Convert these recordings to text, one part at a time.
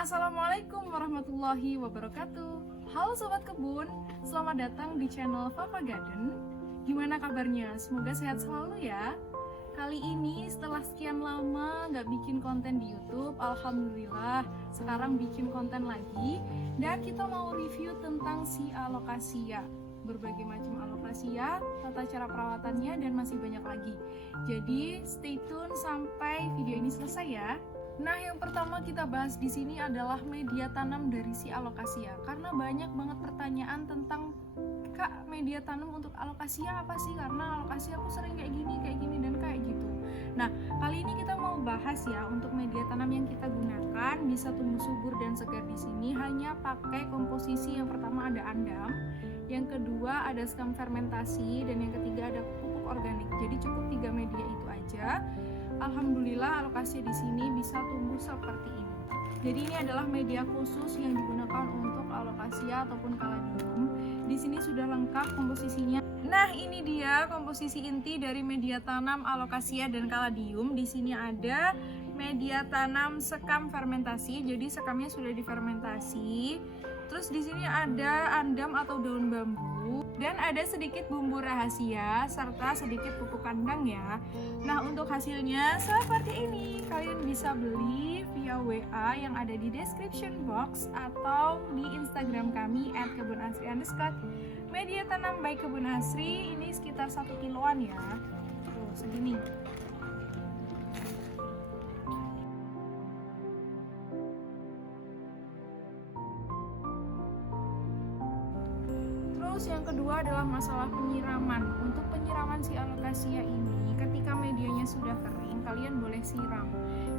Assalamualaikum warahmatullahi wabarakatuh. Halo Sobat Kebun, selamat datang di channel Fafa Garden. Gimana kabarnya? Semoga sehat selalu ya. Kali ini setelah sekian lama nggak bikin konten di YouTube, alhamdulillah sekarang bikin konten lagi. Dan kita mau review tentang si alokasia, berbagai macam alokasia, tata cara perawatannya, dan masih banyak lagi. Jadi stay tune sampai video ini selesai ya. Nah, yang pertama kita bahas di sini adalah media tanam dari si alokasia. Karena banyak banget pertanyaan tentang, Kak, media tanam untuk alokasia apa sih? Karena alokasia aku sering kayak gini, dan kayak gitu. Nah, kali ini kita mau bahas ya, untuk media tanam yang kita gunakan bisa tumbuh subur dan segar di sini hanya pakai komposisi. Yang pertama ada andam, yang kedua ada skam fermentasi, dan yang ketiga ada pupuk organik. Jadi cukup 3 media itu aja. Alhamdulillah alokasia di sini bisa tumbuh seperti ini. Jadi ini adalah media khusus yang digunakan untuk alokasia ataupun kaladium. Di sini sudah lengkap komposisinya. Nah, ini dia komposisi inti dari media tanam alokasia dan kaladium. Di sini ada media tanam sekam fermentasi. Jadi sekamnya sudah difermentasi. Terus di sini ada andam atau daun bambu, dan ada sedikit bumbu rahasia serta sedikit pupuk kandang ya. Nah, untuk hasilnya seperti ini. Kalian bisa beli via WA yang ada di description box atau di Instagram kami @kebunasri_. Media tanam by Kebun Asri ini sekitar 1 kiloan ya. Tuh, segini. Terus yang kedua adalah masalah penyiraman. Untuk penyiraman si alokasia ini, ketika medianya sudah kering, kalian boleh siram.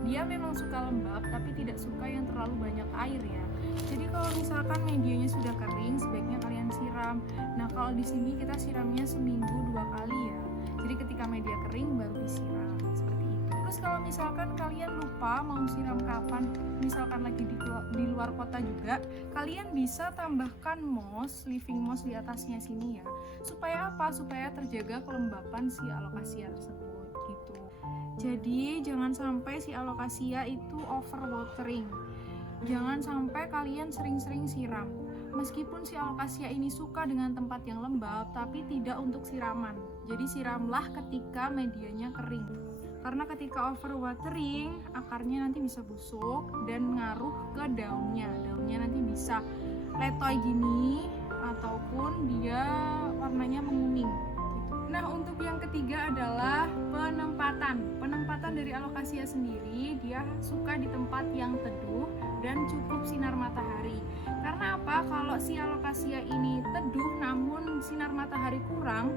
Dia memang suka lembab, tapi tidak suka yang terlalu banyak air ya. Jadi kalau misalkan medianya sudah kering, sebaiknya kalian siram. Nah, kalau di sini kita siramnya seminggu 2 kali ya. Jadi ketika media kering baru disiram, seperti itu. Terus kalau misalkan kalian lupa mau siram kapan, misalkan lagi di luar kota juga, kalian bisa tambahkan moss, living moss di atasnya sini ya. Supaya apa? Supaya terjaga kelembapan si alokasia tersebut gitu. Jadi jangan sampai si alokasia itu overwatering. Jangan sampai kalian sering-sering siram. Meskipun si alokasia ini suka dengan tempat yang lembab, tapi tidak untuk siraman. Jadi siramlah ketika medianya kering. Karena ketika overwatering, akarnya nanti bisa busuk dan ngaruh ke daunnya. Daunnya nanti bisa letoy gini, ataupun dia warnanya menguning. Nah, untuk yang ketiga adalah penempatan. Penempatan dari alokasia sendiri, dia suka di tempat yang teduh dan cukup sinar matahari. Karena apa? Kalau si alokasia ini teduh namun sinar matahari kurang,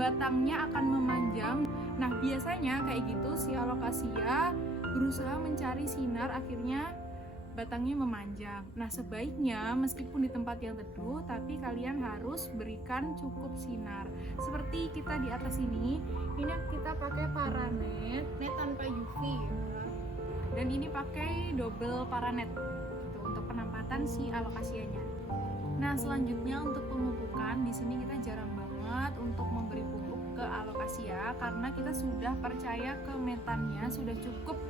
batangnya akan memanjang. Nah, biasanya kayak gitu si alokasia berusaha mencari sinar, akhirnya batangnya memanjang. Nah, sebaiknya meskipun di tempat yang teduh, tapi kalian harus berikan cukup sinar. Seperti kita di atas ini kita pakai paranet, net tanpa UV ya. Dan ini pakai double paranet gitu, untuk penempatan si alokasianya. Nah, selanjutnya untuk pemupukan, di sini kita jarang banget untuk memberi pupuk ke alokasia karena kita sudah percaya ke metannya sudah cukup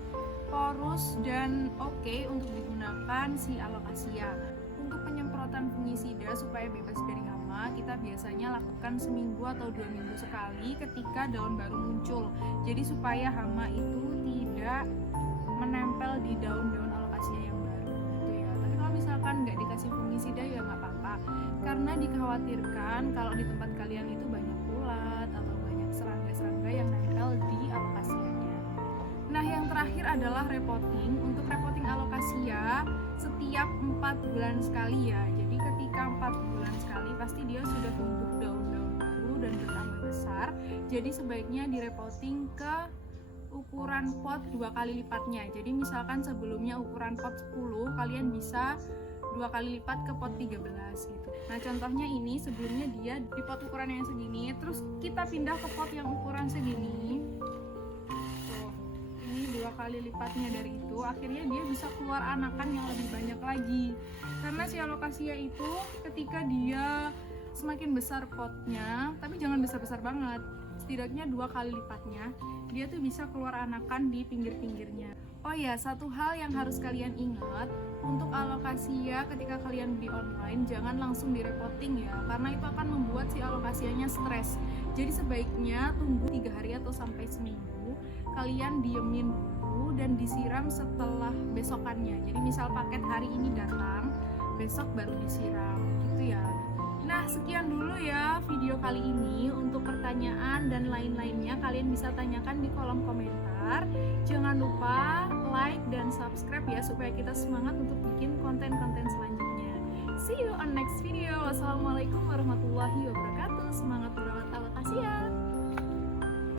porus dan oke untuk digunakan si alokasia. Untuk penyemprotan fungisida supaya bebas dari hama, kita biasanya lakukan seminggu atau 2 minggu sekali ketika daun baru muncul. Jadi supaya hama itu tidak menempel di daun-daun alokasia yang baru gitu ya. Tapi kalau misalkan nggak dikasih fungisida ya nggak apa-apa, karena dikhawatirkan kalau di tempat kalian itu banyak ulat atau banyak serangga-serangga yang nempel di alokasianya. Nah, yang terakhir adalah repotting. Untuk repotting alokasia setiap 4 bulan sekali ya. Jadi ketika 4 bulan sekali pasti dia sudah tumbuh daun-daun baru dan bertambah besar. Jadi sebaiknya direpotting ke ukuran pot 2 kali lipatnya. Jadi misalkan sebelumnya ukuran pot 10, kalian bisa 2 kali lipat ke pot 13 gitu. Nah, contohnya ini sebelumnya dia di pot ukuran yang segini, terus kita pindah ke pot yang ukuran segini. Tuh, ini 2 kali lipatnya dari itu, akhirnya dia bisa keluar anakan yang lebih banyak lagi. Karena si alokasia itu ketika dia semakin besar potnya, tapi jangan besar-besar banget, setidaknya 2 kali lipatnya, dia tuh bisa keluar anakan di pinggir-pinggirnya. Oh ya, satu hal yang harus kalian ingat, untuk alokasia ketika kalian beli online jangan langsung direpotting ya, karena itu akan membuat si alokasianya stres. Jadi sebaiknya tunggu 3 hari atau sampai seminggu, kalian diemin dulu dan disiram setelah besokannya. Jadi misal paket hari ini datang, besok baru disiram gitu ya. Nah, sekian dulu ya video kali ini. Untuk pertanyaan dan lain-lainnya kalian bisa tanyakan di kolom komentar. Jangan lupa like dan subscribe ya, supaya kita semangat untuk bikin konten-konten selanjutnya. See you on next video. Wassalamualaikum warahmatullahi wabarakatuh. Semangat berawat alokasi ya.